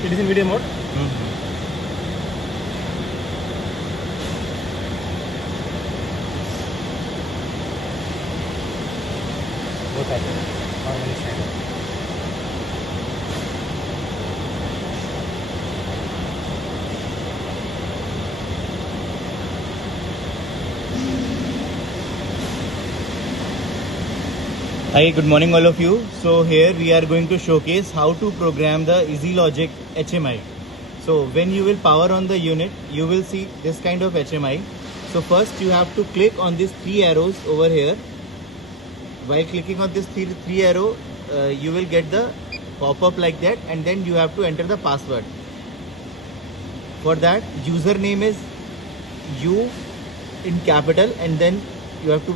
It is in video mode. Both are there. Normally standard. Hi, good morning all of you. So here we are going to showcase how to program the EasyLogic HMI. So when you will power on the unit, you will see this kind of HMI. So first you have to click on these three arrows over here. While clicking on this three arrow, you will get the pop-up like that, and then you have to enter the password. For that, username is U in capital, and then you have to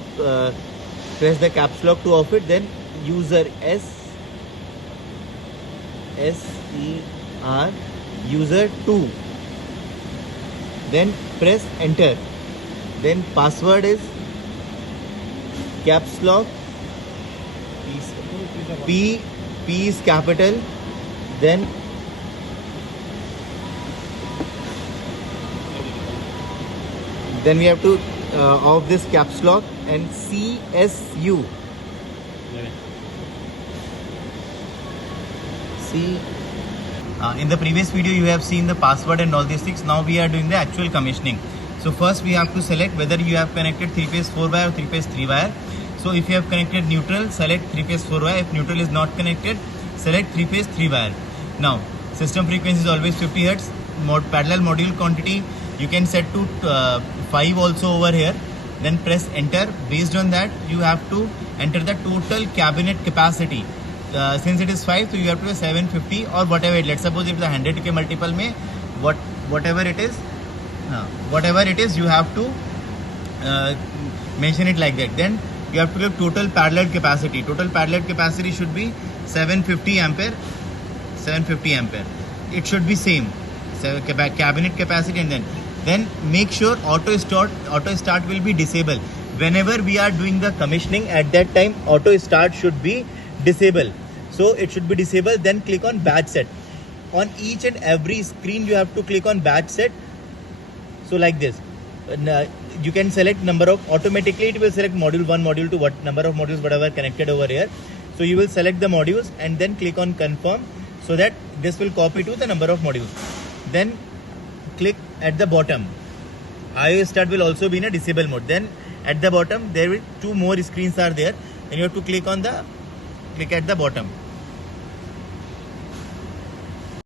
press the caps lock to off it. Then user SER user 2. Then press enter. Then password is caps lock. P is capital. Then we have to off this caps lock and CSU. In the previous video you have seen the password and all these things. Now we are doing the actual commissioning. So first we have to select whether you have connected 3-phase 4-wire or 3-phase 3-wire. So if you have connected neutral, select 3-phase 4-wire. If neutral is not connected, select 3-phase 3-wire. Now system frequency is always 50 Hz. Parallel module quantity you can set to 5 also over here. Then press enter. Based on that you have to enter the total cabinet capacity. Since it is 5, so you have to do 750 or whatever. Let's suppose if the 100K multiple mein whatever it is, you have to mention it like that. Then you have to give total parallel capacity. Total parallel capacity should be 750 ampere. 750 ampere. It should be same. So cabinet capacity, and then make sure auto start will be disabled. Whenever we are doing the commissioning, at that time auto start should be disabled. So it should be disabled. Then click on batch set. On each and every screen you have to click on batch set. So like this, you can select number of, automatically it will select module 1, module 2, what number of modules whatever connected over here. So you will select the modules and then click on confirm, so that this will copy to the number of modules. Then click at the bottom. IO start will also be in a disable mode. Then at the bottom there will 2 more screens are there, and you have to click at the bottom.